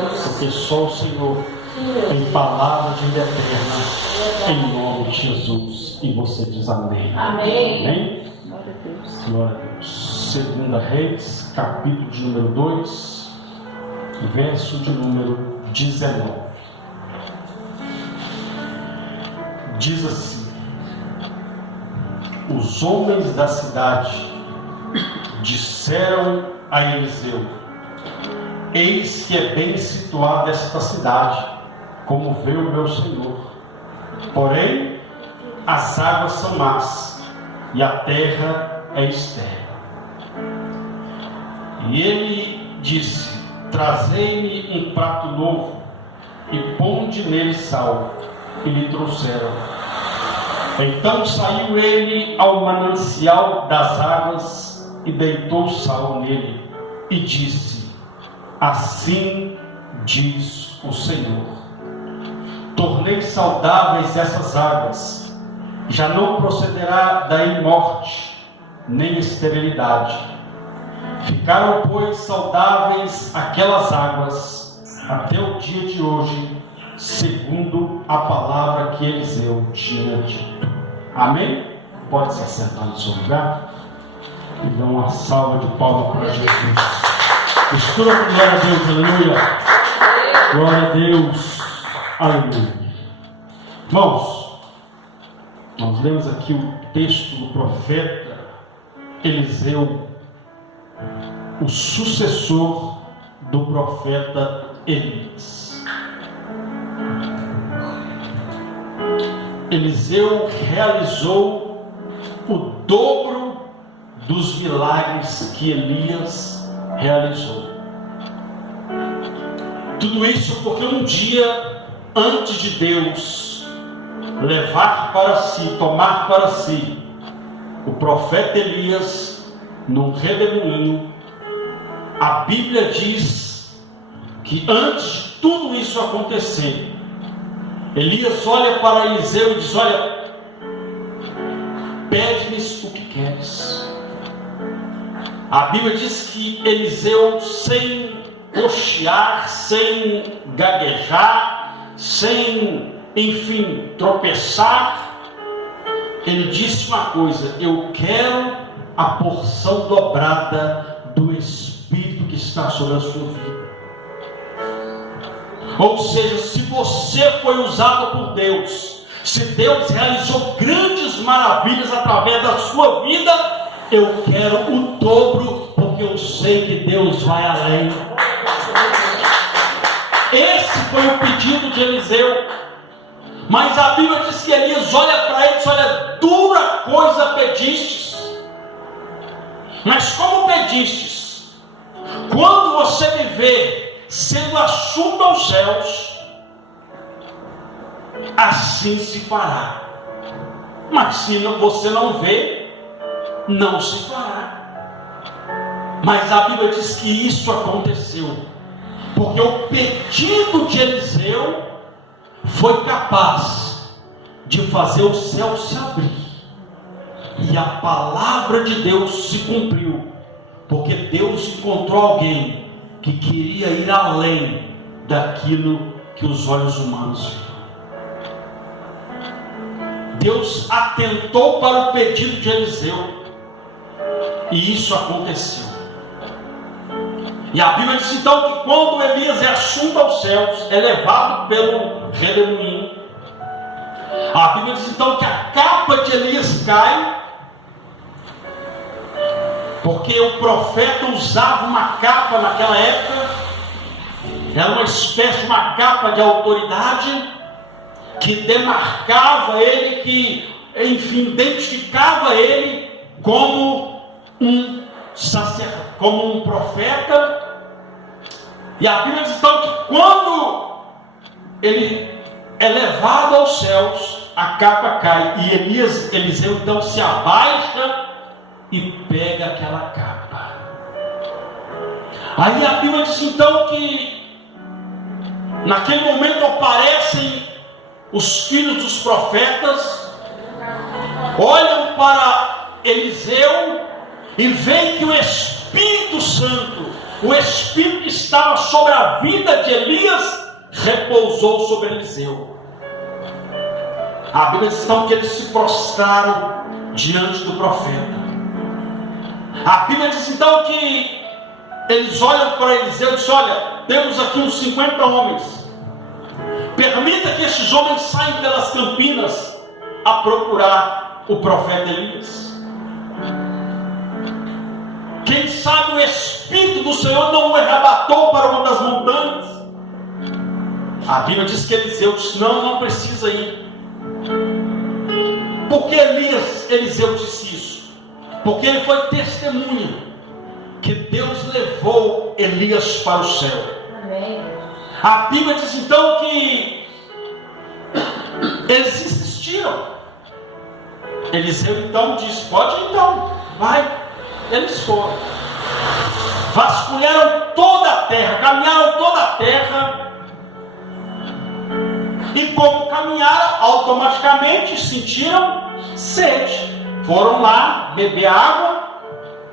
porque só o Senhor tem palavra de vida eterna, em nome de Jesus. E você diz amém. Amém? Glória a Deus. Glória a Deus. Segunda Reis, capítulo de número 2, verso de número 19. Diz assim: os homens da cidade disseram a Eliseu: eis que é bem situada esta cidade, como vê o meu senhor. Porém, as águas são más e a terra é estéril. E ele disse: trazei-me um prato novo e ponde nele sal. E lhe trouxeram. Então saiu ele ao manancial das águas e deitou sal nele e disse: assim diz o Senhor: tornei saudáveis essas águas, já não procederá daí morte, nem esterilidade. Ficaram, pois, saudáveis aquelas águas até o dia de hoje, segundo a palavra que Eliseu tinha dito. Amém? Pode se assentar no seu lugar e dar uma salva de palmas para Jesus. Escura com glória a Deus, aleluia. Glória a Deus, aleluia. Irmãos, nós lemos aqui o texto do profeta Eliseu, o sucessor do profeta Elias. Eliseu realizou o dobro dos milagres que Elias realizou. Tudo isso porque um dia, antes de Deus levar para si, tomar para si o profeta Elias num redemoinho, a Bíblia diz que antes de tudo isso acontecer, Elias olha para Eliseu e diz: olha, pede-me o que queres. A Bíblia diz que Eliseu, sem cochear, sem gaguejar, sem, enfim, tropeçar, ele disse uma coisa: eu quero a porção dobrada do Espírito que está sobre a sua vida. Ou seja, se você foi usado por Deus, se Deus realizou grandes maravilhas através da sua vida, eu quero o dobro, porque eu sei que Deus vai além. Esse foi o pedido de Eliseu. Mas a Bíblia diz que Elias olha para ele e diz: olha, dura coisa pedistes. Mas como pedistes? Quando você me vê sendo assunto aos céus, assim se fará. Mas se você não vê, não se fará. Mas a Bíblia diz que isso aconteceu, porque o pedido de Eliseu foi capaz de fazer o céu se abrir, e a palavra de Deus se cumpriu, porque Deus encontrou alguém que queria ir além daquilo que os olhos humanos viram. Deus atentou para o pedido de Eliseu, e isso aconteceu. E a Bíblia diz então que quando Elias é assunto aos céus, é levado pelo redemoinho, a Bíblia diz então que a capa de Elias cai, porque o profeta usava uma capa naquela época, era uma espécie de uma capa de autoridade, que demarcava ele, que, enfim, identificava ele como um sacerdote, como um profeta. E a Bíblia diz então que quando ele é levado aos céus, a capa cai, e Eliseu então se abaixa e pega aquela capa. Aí a Bíblia diz então que naquele momento aparecem os filhos dos profetas, olham para Eliseu e veem que o Espírito Santo o Espírito que estava sobre a vida de Elias repousou sobre Eliseu. A Bíblia diz então que eles se prostraram diante do profeta. A Bíblia diz então que eles olham para Eliseu e dizem: olha, temos aqui uns 50 homens. Permita que estes homens saiam pelas campinas a procurar o profeta Elias. Quem sabe o Espírito do Senhor não o arrebatou para uma das montanhas. A Bíblia diz que Eliseu disse: não precisa ir. Por que Eliseu disse isso? Porque ele foi testemunha que Deus levou Elias para o céu. Amém. A Bíblia diz então que eles insistiram. Eliseu então disse: pode ir então, vai. Eles foram, vasculharam toda a terra, caminharam toda a terra, e como caminharam, automaticamente sentiram sede. Foram lá beber água,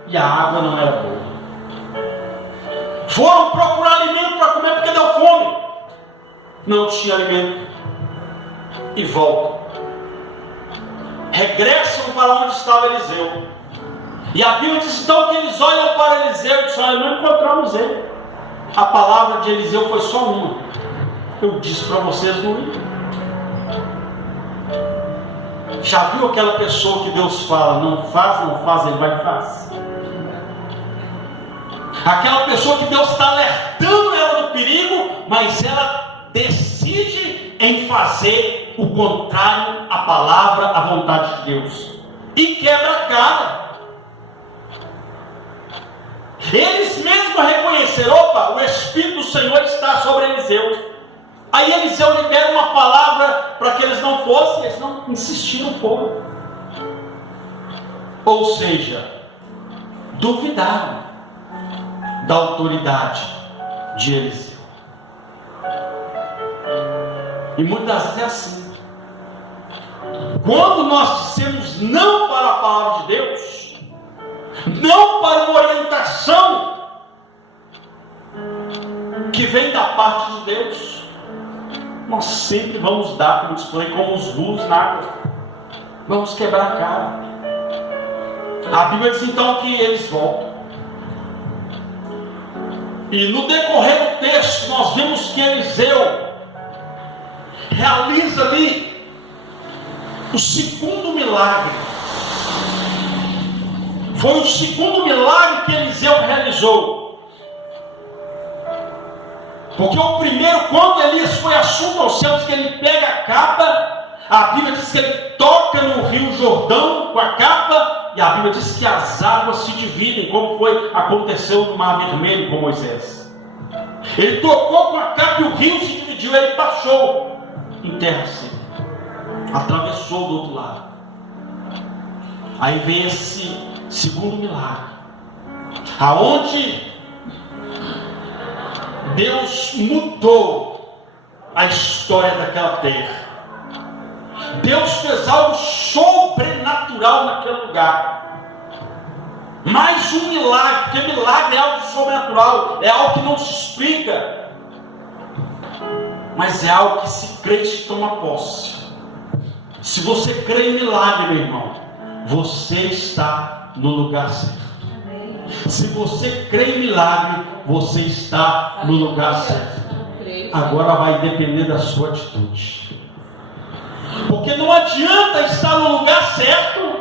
e a água não era boa. Foram procurar alimento para comer porque deu fome, não tinha alimento, e voltam. Regressam para onde estava Eliseu. E a Bíblia diz então que eles olham para Eliseu e dizem: olha, não encontramos ele. A palavra de Eliseu foi só uma: eu disse para vocês não ir. Já viu aquela pessoa que Deus fala: não faz, ele vai e faz? Aquela pessoa que Deus está alertando ela do perigo, mas ela decide em fazer o contrário à palavra, à vontade de Deus, e quebra a cara. Eles mesmos reconheceram: opa, o Espírito do Senhor está sobre Eliseu. Aí Eliseu libera uma palavra para que eles não fossem, eles não insistiram, foram. Ou seja, duvidaram da autoridade de Eliseu. E muitas vezes é assim. Quando nós dissemos não para a palavra de Deus, não para uma orientação que vem da parte de Deus, nós sempre vamos dar, como dispõe, como os burros na água, vamos quebrar a cara. A Bíblia diz então que eles voltam, e no decorrer do texto nós vemos que Eliseu realiza ali o segundo milagre. Foi o segundo milagre que Eliseu realizou. Porque o primeiro, quando Elias foi assunto aos céus, que ele pega a capa, a Bíblia diz que ele toca no rio Jordão com a capa, e a Bíblia diz que as águas se dividem, como aconteceu no Mar Vermelho com Moisés. Ele tocou com a capa e o rio se dividiu, ele passou em terra seca, atravessou do outro lado. Aí vem esse segundo milagre, aonde Deus mudou a história daquela terra. Deus fez algo sobrenatural naquele lugar. Mais um milagre, porque milagre é algo sobrenatural, é algo que não se explica, mas é algo que se crê se toma posse. Se você crê em milagre, meu irmão, você está no lugar certo. Se você crê em milagre, você está no lugar certo. Agora vai depender da sua atitude, porque não adianta estar no lugar certo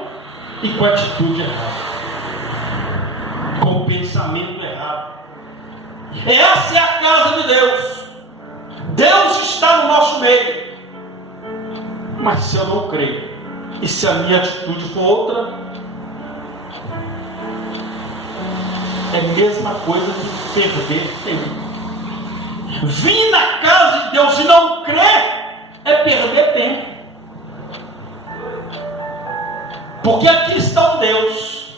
e com a atitude errada, com o pensamento errado. Essa é a casa de Deus. Deus está no nosso meio, mas se eu não creio, e se a minha atitude for outra, é a mesma coisa que perder tempo. Vir na casa de Deus e não crer é perder tempo. Porque aqui está um Deus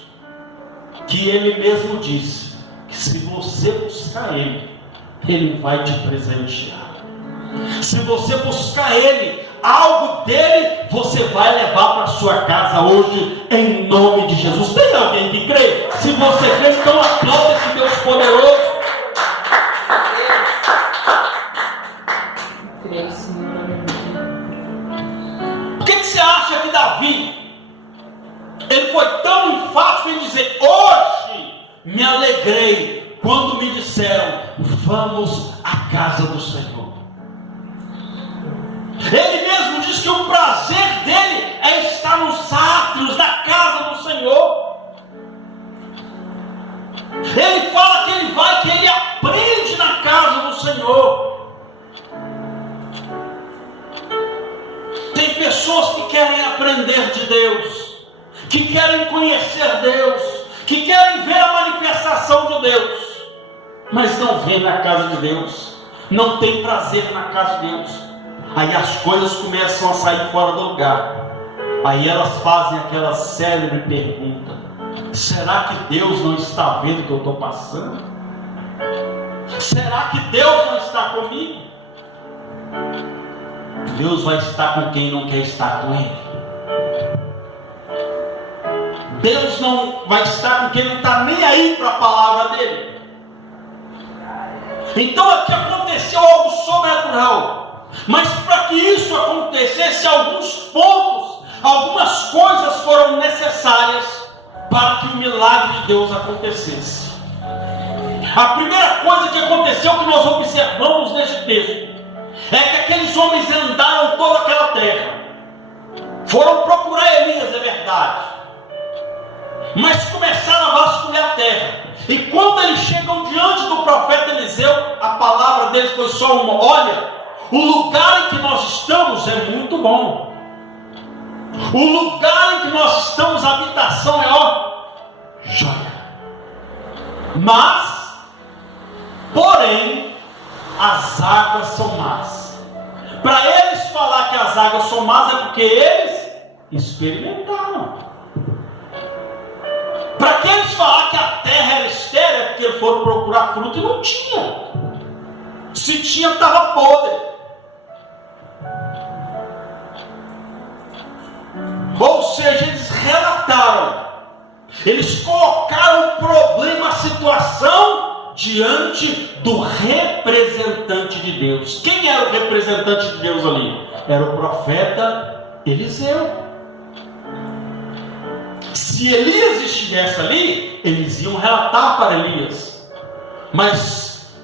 que Ele mesmo disse que se você buscar Ele, Ele vai te presentear. Se você buscar Ele, algo dele você vai levar para a sua casa hoje, em nome de Jesus. Tem alguém que crê? Se você crê, então aplauda esse Deus poderoso. Ele foi tão enfático em dizer: hoje me alegrei quando me disseram, vamos à casa do Senhor. Ele mesmo diz que o prazer dele é estar nos átrios da casa do Senhor. Ele fala que ele vai, que ele aprende na casa do Senhor. Tem pessoas que querem aprender de Deus, que querem conhecer Deus, que querem ver a manifestação de Deus, mas não vê na casa de Deus, não tem prazer na casa de Deus. Aí as coisas começam a sair fora do lugar. Aí elas fazem aquela célebre pergunta: será que Deus não está vendo o que eu estou passando? Será que Deus não está comigo? Deus vai estar com quem não quer estar com Ele. Deus não vai estar com quem não está nem aí para a palavra dele. Então aqui aconteceu algo sobrenatural. Mas para que isso acontecesse, alguns pontos, algumas coisas foram necessárias para que o milagre de Deus acontecesse. A primeira coisa que aconteceu, que nós observamos neste texto, é que aqueles homens andaram toda aquela terra, foram procurar Elias, é verdade, mas começaram a vasculhar a terra. E quando eles chegam diante do profeta Eliseu, a palavra deles foi só uma: olha, o lugar em que nós estamos é muito bom. O lugar em que nós estamos, a habitação é joia. Mas, porém, as águas são más. Para eles falar que as águas são más é porque eles experimentaram. Para que eles falar que a terra era estéril é porque eles foram procurar fruto e não tinha. Se tinha, estava podre. Ou seja, eles relataram, eles colocaram o problema, a situação diante do representante de Deus. Quem era o representante de Deus ali? Era o profeta Eliseu. Se Elias estivesse ali, eles iam relatar para Elias. Mas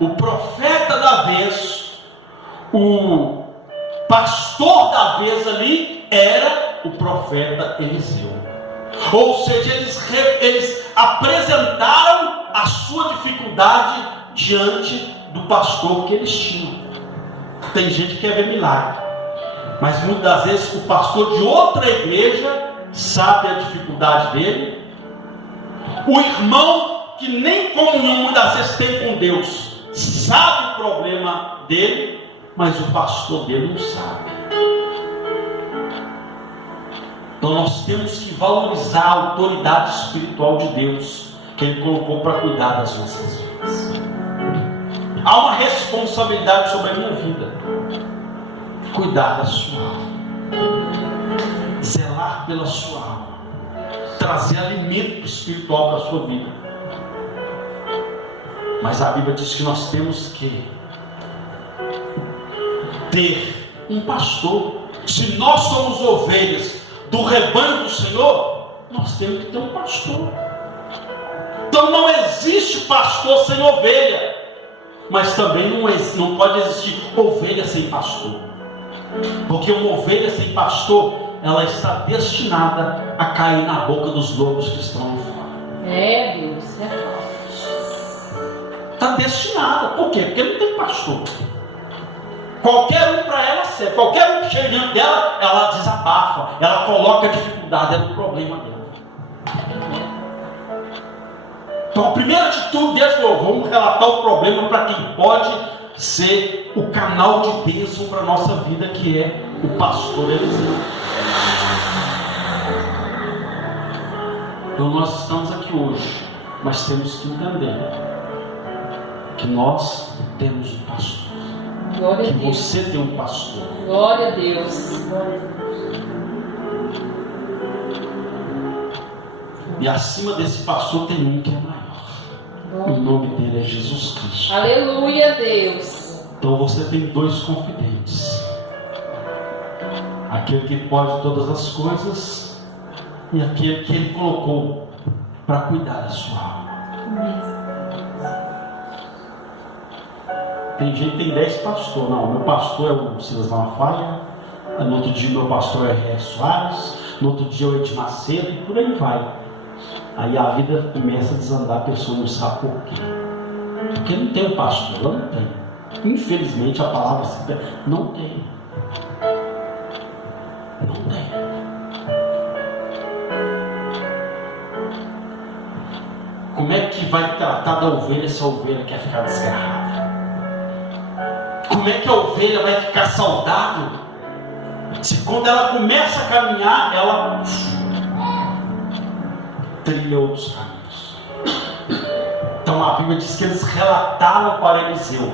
o profeta da vez, o pastor da vez ali, era o profeta Eliseu. Ou seja, eles apresentaram a sua dificuldade diante do pastor que eles tinham. Tem gente que quer ver milagre, mas muitas das vezes o pastor de outra igreja sabe a dificuldade dele. O irmão que nem comunhão muitas das vezes tem com Deus sabe o problema dele, mas o pastor dele não sabe. Então nós temos que valorizar a autoridade espiritual de Deus que Ele colocou para cuidar das nossas vidas. Há uma responsabilidade sobre a minha vida: cuidar da sua alma, zelar pela sua alma, trazer alimento espiritual para a sua vida. Mas a Bíblia diz que nós temos que ter um pastor. Se nós somos ovelhas do rebanho do Senhor, nós temos que ter um pastor. Então não existe pastor sem ovelha, mas também não pode existir ovelha sem pastor, porque uma ovelha sem pastor, ela está destinada a cair na boca dos lobos que estão ali fora. Deus, é falso. Está destinada. Por quê? Porque não tem pastor. Qualquer um para ela serve. Qualquer um que chega diante dela, ela desabafa, ela coloca a dificuldade, é o problema dela. Então a primeira atitude deles foi: vamos relatar o problema para quem pode ser o canal de bênção para a nossa vida, que é o pastor Eliseu. Então nós estamos aqui hoje, mas temos que entender que nós temos um pastor. Glória Que a Deus. você tem um pastor. Glória a Deus. Glória a Deus. E acima desse pastor tem um que é maior. O nome dele é Jesus Cristo. Aleluia, Deus. Então você tem dois confidentes: aquele que pode todas as coisas e aquele que Ele colocou para cuidar da sua alma. Tem gente que tem 10 pastores. Não, meu pastor é o Silas Malafaia, no outro dia meu pastor é Ré Soares, no outro dia é o Ed Macedo, e por aí vai. Aí a vida começa a desandar, a pessoa não sabe por quê. Porque não tem um pastor, ela não tem. Infelizmente a palavra não tem. Não tem. Como é que vai tratar da ovelha se a ovelha quer ficar desgarrada? Como é que a ovelha vai ficar saudável se quando ela começa a caminhar, ela trilha outros caminhos? Então a Bíblia diz que eles relataram para Eliseu,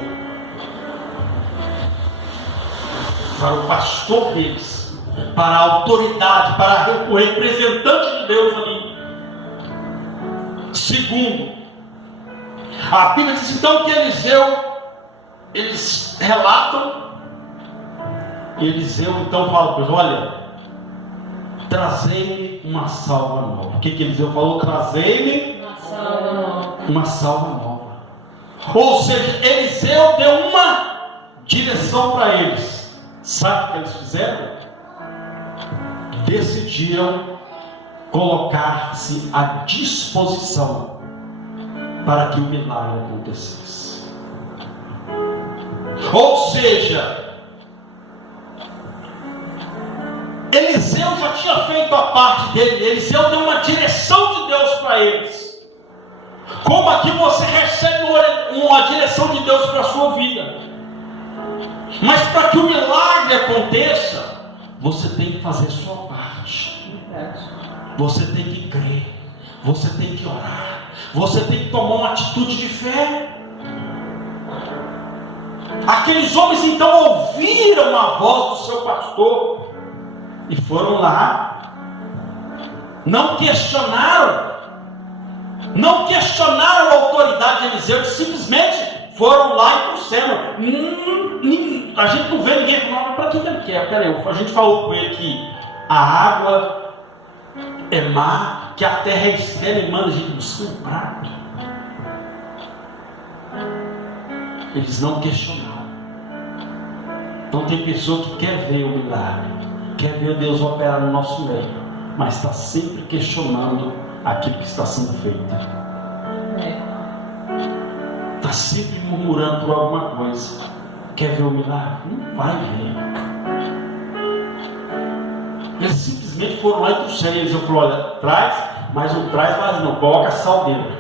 para o pastor deles, para a autoridade, para o representante de Deus ali. Segundo, a Bíblia diz então que eles relatam, e Eliseu então fala: pois olha, trazei-me uma salva nova. O que Eliseu falou? Trazei-me uma salva nova. Ou seja, Eliseu deu uma direção para eles. Sabe o que eles fizeram? Decidiram colocar-se à disposição para que o milagre acontecesse. Ou seja, Eliseu já tinha feito a parte dele. Eliseu deu uma direção de Deus para eles. Como aqui você recebe uma direção de Deus para a sua vida. Mas para que o milagre aconteça, você tem que fazer a sua parte. Você tem que crer. Você tem que orar. Você tem que tomar uma atitude de fé. Aqueles homens então ouviram a voz do seu pastor e foram lá. Não questionaram a autoridade de Eliseu, simplesmente foram lá e trouxeram. A gente não vê ninguém falando: para que ele quer? Peraí, a gente falou com ele que a água é má, que a terra é estéril e manda a gente buscar um prato. Eles não questionaram. Então tem pessoa que quer ver o milagre, quer ver Deus operar no nosso meio, mas está sempre questionando aquilo que está sendo feito. Está sempre murmurando por alguma coisa. Quer ver o milagre? Não vai ver. Eles simplesmente foram lá e trouxeram. Eles falaram: olha, traz, mas não traz mais não, coloca sal dentro.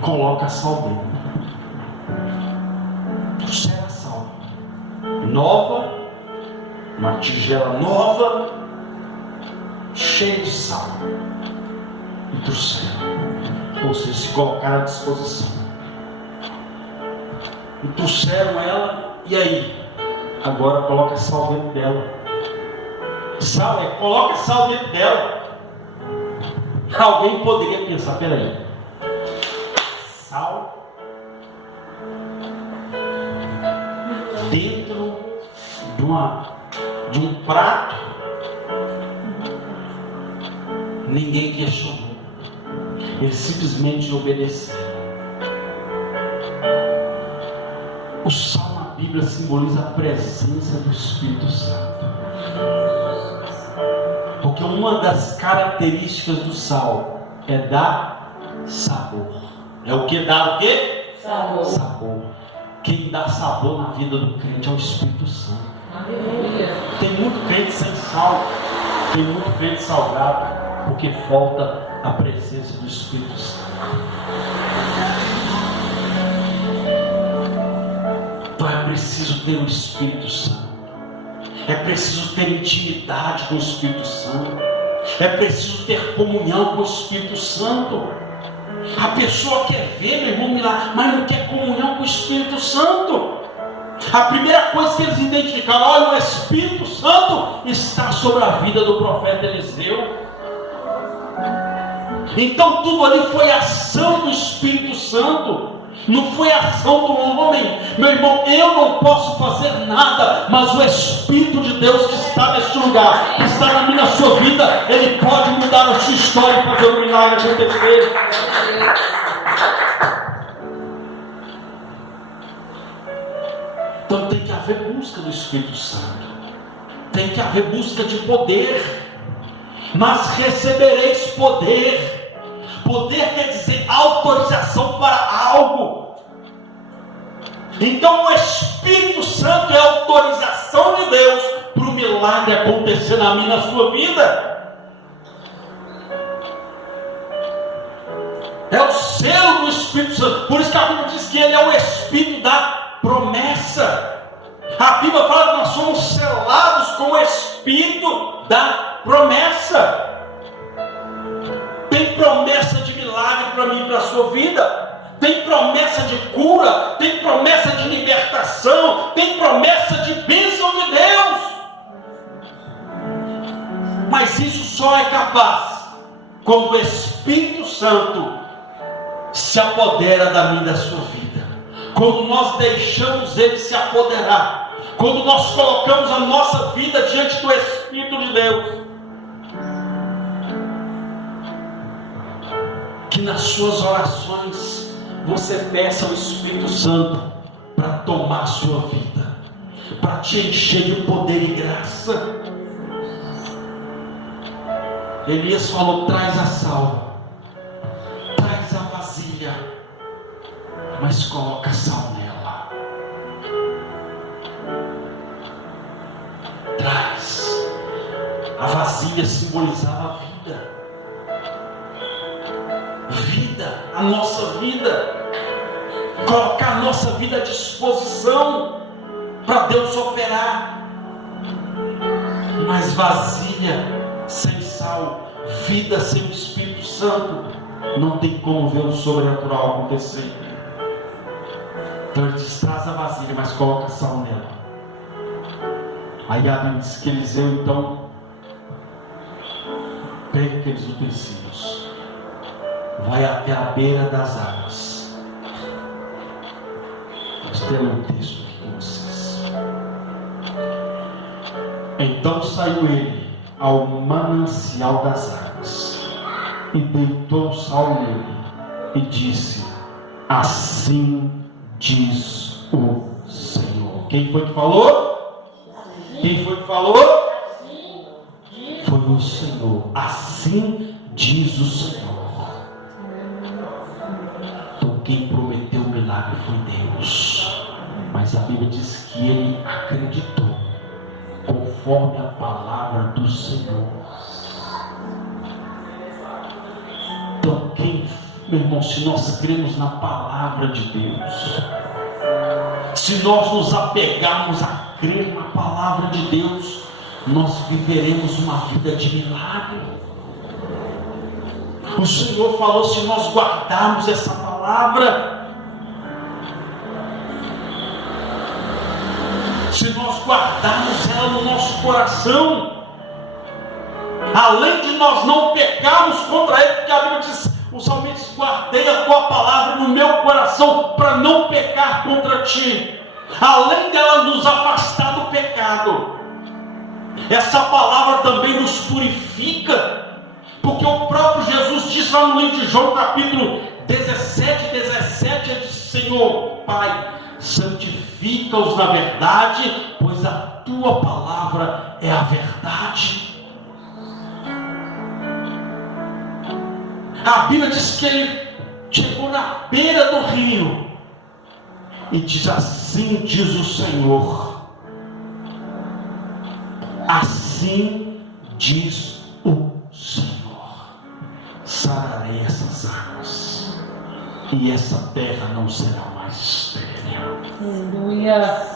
Coloca sal dentro. Trouxeram a sal nova, uma tigela nova, cheia de sal, e trouxeram. Ou seja, se colocaram à disposição. E trouxeram ela, e aí? Agora coloca sal dentro dela. Sal coloca sal dentro dela. Alguém poderia pensar: peraí, sal dentro de um prato? Ninguém questionou. Eles simplesmente obedeceram. O sal na Bíblia simboliza a presença do Espírito Santo. Porque uma das características do sal é dar sabor. É o que dá o quê? Sabor. Sabor. Quem dá sabor na vida do crente é o Espírito Santo. Aleluia. Tem muito crente sem sal, tem muito crente salgado, porque falta a presença do Espírito Santo. Então é preciso ter o Espírito Santo. É preciso ter intimidade com o Espírito Santo. É preciso ter comunhão com o Espírito Santo. A pessoa quer ver, meu irmão, milagre, mas não quer comunhão com o Espírito Santo. A primeira coisa que eles identificaram: olha, o Espírito Santo está sobre a vida do profeta Eliseu. Então tudo ali foi ação do Espírito Santo. Não foi a ação do homem, meu irmão. Eu não posso fazer nada, mas o Espírito de Deus que está neste lugar, que está na minha, na sua vida, Ele pode mudar a sua história e fazer um milagre acontecer. Então tem que haver busca do Espírito Santo, tem que haver busca de poder. Mas recebereis poder. Poder quer dizer autorização para algo. Então o Espírito Santo é a autorização de Deus para o milagre acontecer na minha e na sua vida. É o selo do Espírito Santo. Por isso que a Bíblia diz que Ele é o Espírito da promessa. A Bíblia fala que nós somos selados com o Espírito da promessa. Tem promessa de milagre para mim e para a sua vida. Tem promessa de cura. Tem promessa de libertação. Tem promessa de bênção de Deus. Mas isso só é capaz quando o Espírito Santo se apodera da minha e da sua vida. Quando nós deixamos Ele se apoderar. Quando nós colocamos a nossa vida diante do Espírito de Deus. Que nas suas orações você peça ao Espírito Santo para tomar a sua vida, para te encher de poder e graça. Elias falou: traz a salva, traz a vasilha, mas coloca sal nela. Traz. A vasilha simbolizava a vida. A nossa vida, colocar a nossa vida à disposição para Deus operar. Mas vasilha sem sal, vida sem o Espírito Santo, não tem como ver o sobrenatural acontecer. Então ele diz: traz a vasilha, mas coloca sal nela. Aí a Bíblia diz que Eliseu então pega aqueles utensílios, vai até a beira das águas. Nós temos um texto aqui com vocês. Então saiu ele ao manancial das águas e deitou sal nele e disse: assim diz o Senhor. Quem foi que falou? Quem foi que falou? Foi o Senhor. Assim diz o Senhor. Quem prometeu o milagre foi Deus, mas a Bíblia diz que ele acreditou conforme a palavra do Senhor. Então meu irmão, se nós cremos na palavra de Deus, se nós nos apegarmos a crer na palavra de Deus, nós viveremos uma vida de milagre. O Senhor falou: se nós guardarmos essa palavra, se nós guardarmos ela no nosso coração, além de nós não pecarmos contra Ele, porque a Bíblia diz, o salmista: guardei a tua palavra no meu coração para não pecar contra ti. Além dela nos afastar do pecado, essa palavra também nos purifica. Porque o próprio Jesus disse lá no livro de João, capítulo 17, ele disse: Senhor, Pai, santifica-os na verdade, pois a tua palavra é a verdade. A Bíblia diz que ele chegou na beira do rio e diz: assim diz o Senhor, assim diz o Senhor, sararei essas águas e essa terra não será mais estéril. Aleluia.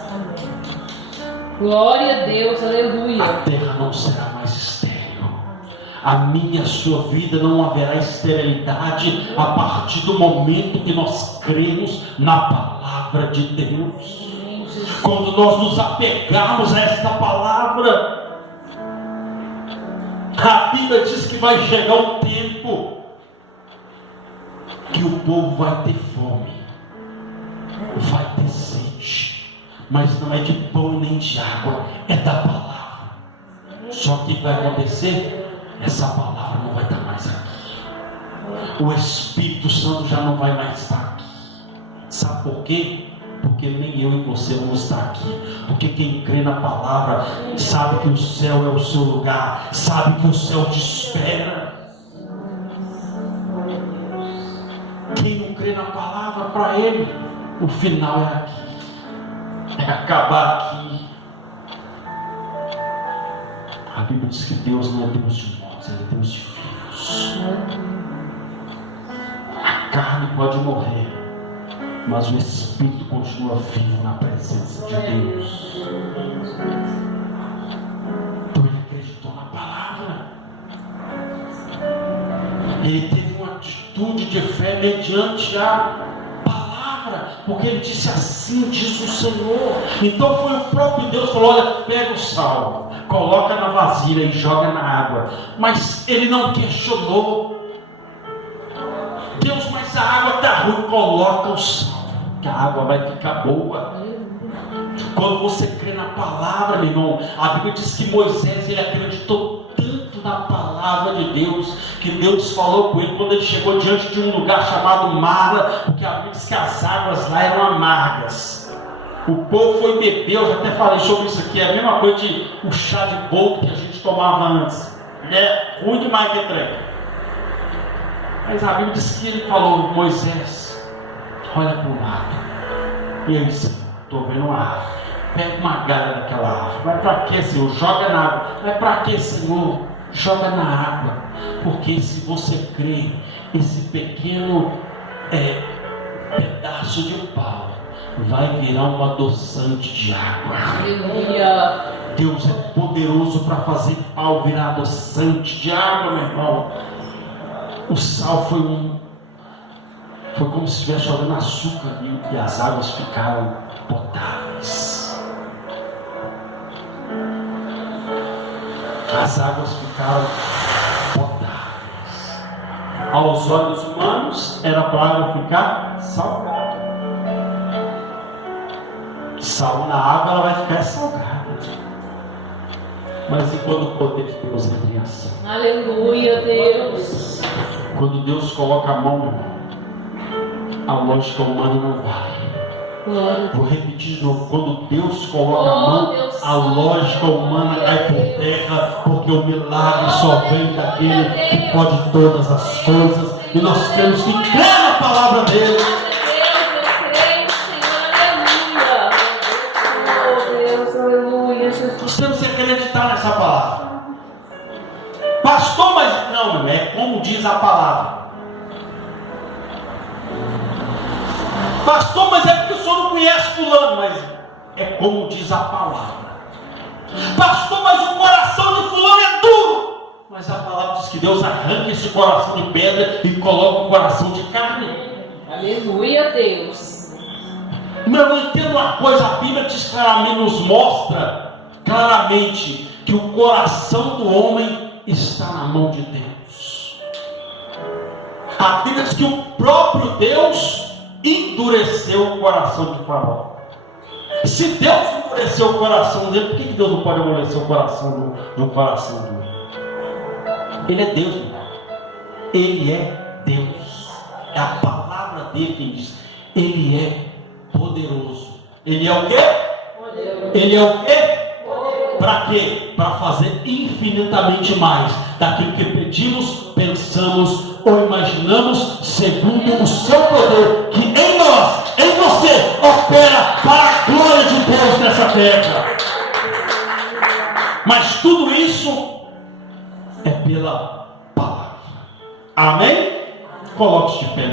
Glória a Deus, aleluia. A terra não será mais estéril. A minha, a sua vida não haverá esterilidade a partir do momento que nós cremos na palavra de Deus. Quando nós nos apegarmos a esta palavra, a Bíblia diz que vai chegar um tempo que o povo vai ter fome vai ter sede, mas não é de pão nem de água, é da palavra. Só que o que vai acontecer? Essa palavra não vai estar mais aqui. O Espírito Santo já não vai mais estar aqui. Sabe por quê? Porque nem eu e você vamos estar aqui. Porque quem crê na palavra sabe que o céu é o seu lugar, sabe que o céu te espera. Quem não crê na palavra, para ele o final é aqui, é acabar aqui. A Bíblia diz que Deus não é Deus de mortos, Ele é Deus de vivos. A carne pode morrer, mas o Espírito continua vivo na presença de Deus. Então ele acreditou na palavra. Ele teve uma atitude de fé mediante a palavra, porque ele disse: assim diz o Senhor. Então foi o próprio Deus que falou: olha, pega o sal, coloca na vasilha e joga na água. Mas ele não questionou. Deus, mas a água está ruim, coloca o sal, que a água vai ficar boa. Quando você crê na palavra, meu irmão, a Bíblia diz que Moisés, ele acreditou tanto na palavra de Deus, que Deus falou com ele quando ele chegou diante de um lugar chamado Mara, porque a Bíblia diz que as águas lá eram amargas. O povo foi beber, eu já até falei sobre isso aqui, é a mesma coisa de o chá de boldo que a gente tomava antes. É ruim demais que trem. Mas a Bíblia diz que ele falou: Moisés, olha para o lado. E eu disse: estou vendo uma árvore. Pega uma galha daquela árvore. Vai para quê, Senhor? Joga na água. Vai para quê, Senhor? Joga na água. Porque se você crê, esse pequeno pedaço de pau vai virar um adoçante de água. Aleluia. Deus é poderoso para fazer pau virar adoçante de água, meu irmão. O sal foi como se estivesse jogando açúcar e as águas ficaram potáveis. As águas ficaram potáveis. Aos olhos humanos era para a água ficar salgada. Sal na água, ela vai ficar salgada. Mas e quando o poder de Deus entra em ação? Aleluia, Deus. Quando Deus coloca a mão, a lógica humana não vale. Vou repetir de novo: quando Deus coloca a mão, a lógica humana cai por terra, porque o milagre só vem daquele que pode todas as coisas, e nós temos que crer na palavra dele. Nós temos que acreditar nessa palavra. Pastor, mas não, é como diz a palavra. Pastor, mas é porque o senhor não conhece fulano, mas é como diz a palavra. Pastor, mas o coração de fulano é duro, mas a palavra diz que Deus arranca esse coração de pedra e coloca um coração de carne. Aleluia, Deus. Mas eu não entendo uma coisa: a Bíblia diz claramente, nos mostra claramente que o coração do homem está na mão de Deus. A Bíblia diz que o próprio Deus endureceu o coração de Faraó. Se Deus endureceu o coração dele, por que Deus não pode endurecer o coração do coração dele? Ele é Deus, meu irmão. Ele é Deus. É a palavra dele quem diz. Ele é poderoso. Ele é o quê? Poderoso. Ele é o quê? Para quê? Para fazer infinitamente mais daquilo que pedimos, pensamos ou imaginamos, segundo o seu poder, que em nós, em você, opera para a glória de Deus nessa terra. Mas tudo isso é pela palavra. Amém? Coloque-se de pé.